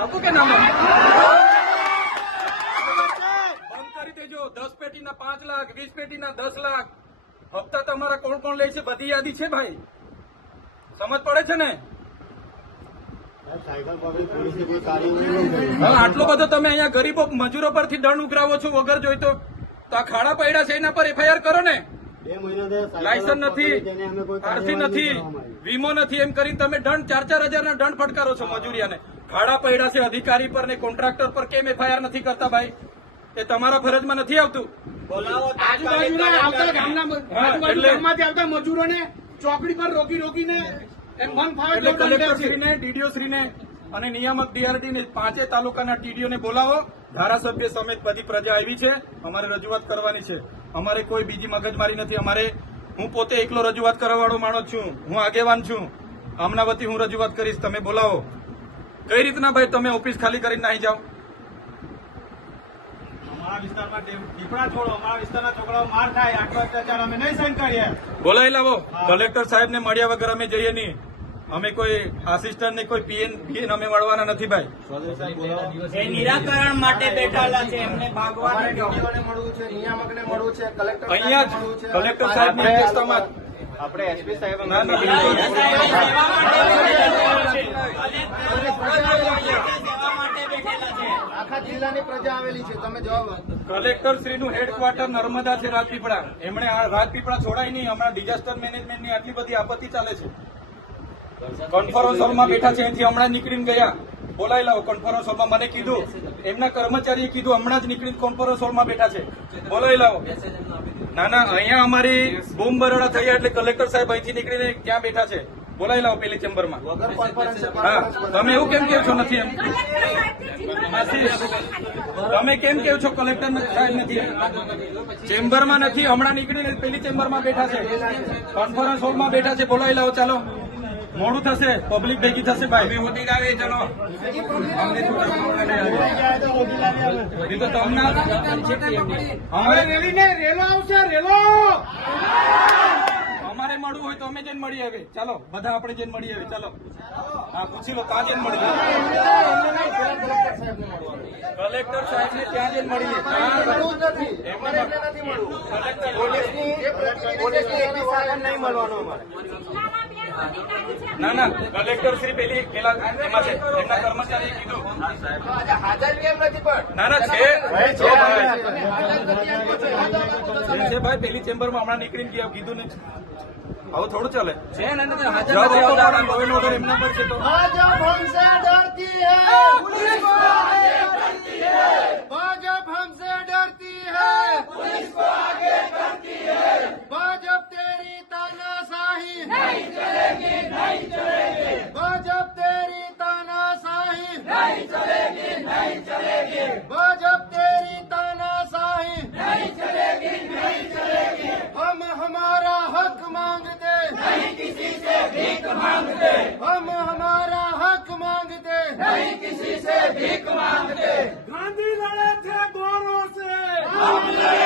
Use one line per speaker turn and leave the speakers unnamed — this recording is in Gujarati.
આપું કે ના બંધ? કરી દેજો. દસ પેટીના પાંચ લાખ, વીસ પેટીના દસ લાખ. હપ્તા તમારા કોણ કોણ લે છે? બધી યાદી છે ભાઈ. સમજ પડે છે ને? આટલો બધો તમે અહીંયા ગરીબો મજૂરો પરથી દંડ ઉઘરાવો છો, વગર જોઈતો તો. આ ખાડા પડ્યા છે, એના પર એફઆઈઆર કરો ને. લાયસન્સ નથી આરસી નથી. વીમો નથી, એમ કરીને તમે દંડ, ચાર ચાર હજારના દંડ ફટકારો છો મજૂરિયાને. ખાડા પડ્યા છે અધિકારી પર ને કોન્ટ્રાક્ટર પર કેમ એફઆઈઆર નથી કરતા ભાઈ? એ તમારા ફરજમાં નથી આવતું?
આજુબાજુના આવતા ગામના આજુબાજુ ગામમાંથી આવતા મજૂરોને ચોકડી પર રોકી રોકીને એમ મન ફાવે
એટલે
તેવું દંડ
કલેક્ટર
લે છે.
શ્રીને ડીડીઓ શ્રીને અને નિયામક ડીઆરડી ને પાંચે તાલુકાના ટીડીઓને બોલાવો. ધારાસભ્ય સમેત બધી પ્રજા આવી છે. અમારે રજૂઆત કરવાની છે. અમારે કોઈ બીજી મગજમારી નથી. અમારે હું પોતે એકલો રજૂઆત કરવા વાળો માણસ છું. હું આગેવાન છું. આમના વતી હું રજૂઆત કરીશ. તમે બોલાવો. કઈ રીતના ભાઈ તમે ઓફિસ ખાલી કરીને નાહી જાઓ બોલાવી લાવો. કલેક્ટર મળ્યા વગર અમે જઈએ નહીં. અમે કોઈ આસિસ્ટન્ટ ને કોઈ પીએન પીએન અમે મળવાના નથી ભાઈ.
નિરાકરણ માટે બેઠેલા છે. એમને ભાગવા દેજો.
મળવું છે નિયામકને મળવું છે કલેક્ટર
અહીંયા કલેક્ટર સાહેબની અધ્યક્ષતામાં
આપણે એસપી સાહેબ આખા જિલ્લાની પ્રજા આવેલી છે. તમે જવાબ
કલેક્ટર શ્રીનું હેડક્વાર્ટર નર્મદા છે રાજપીપળા. એમણે આ રાજપીપળા છોડાય નહીં. હમણાં ડિઝાસ્ટર મેનેજમેન્ટની આટલી બધી આપત્તિ ચાલે છે. કોન્ફરન્સ હોલમાં બેઠા છે. એથી હમણાં નીકળીને ગયા. બોલાવી લાવો કોન્ફરન્સ હોલમાં મને કીધું. એમના કર્મચારીએ કીધું હમણાં જ નીકળીને કોન્ફરન્સ હોલમાં બેઠા છે. બોલાવી લાવો. ના ના અહીંયા અમારી બૂમ બરોડા થયા એટલે કલેક્ટર સાહેબ અહીંથી નીકળીને ક્યાં બેઠા છે? બોલાવી લાવો પેલી ચેમ્બરમાં. હા તમે એવું કેમ કેવ છો નથી એમ? તમે કેમ કેવ છો કલેક્ટર સાહેબ નથી ચેમ્બરમાં નથી હમણાં નીકળીને પેલી ચેમ્બરમાં બેઠા છે. કોન્ફરન્સ હોલમાં બેઠા છે. બોલાવી લાવો ચાલો. મોડું થશે પબ્લિક ભેગી થશે ભાઈ. મોટી આવે ચલો. તો તમને અમારે
રેલી ને રેલો આવશે રેલો!
અમારે મળવું હોય તો અમે જઈને મળી આવે ચાલો બધા આપણે જઈને મળી આવે ચાલો. હા પૂછી લો ત્યાં જઈને મળીએ. કલેક્ટર સાહેબ ને ત્યાં જઈને મળીએ પોલીસ
નહીં મળવાનું અમારે.
ના ના કલેક્ટર શ્રી પેલી પેલા એમાં છે એમના કર્મચારીએ કીધું.
હાજર કેમ નથી પણ?
ના ના છે. છે ભાઈ. પેલી ચેમ્બરમાં હમણાં નીકળીને ગયા કીધું ને. આવું થોડું ચાલે. છે ને હાજર એમના પર છે તો.
भीख मांगते हम हमारा हक मांगते नहीं किसी से भीख मांगते
गांधी लड़े थे गोरों से
हम लड़े